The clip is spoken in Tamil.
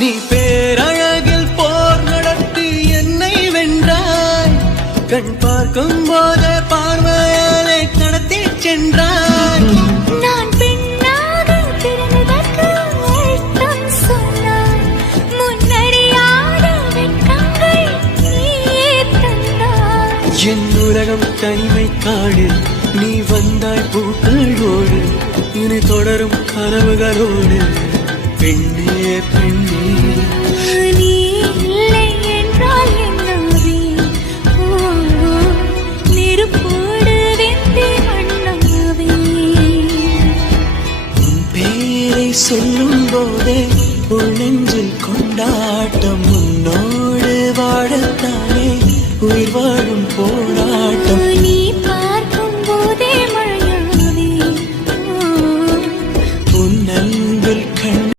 நீ பேரழகில் போர் நடத்தி என்னை வென்றாய். கண் பார்க்கும் போதே பார்வையாலே கடத்தி சென்றாய். நான் பெண்ணாக பிறந்ததற்கு அர்த்தம் சொன்னாய். முன்னறியாத வெட்கங்கள் நீயே தந்தாய். என் உலகம் தனிமை காடு. நீ வந்தாய் பூக்களோடு. இனி தொடரும் கனவுகளோடு. பெண்ணே பெண்ணே நீ இல்லை என்றால் என்னவே நெருப்போடு வெந்தே மண்ணாவே. உன் பேரை சொல்லும் போதே உள் நெஞ்சில் கொண்டாட்டம். உன்னோடு வாழத்தானே உயிர் வாழும் போது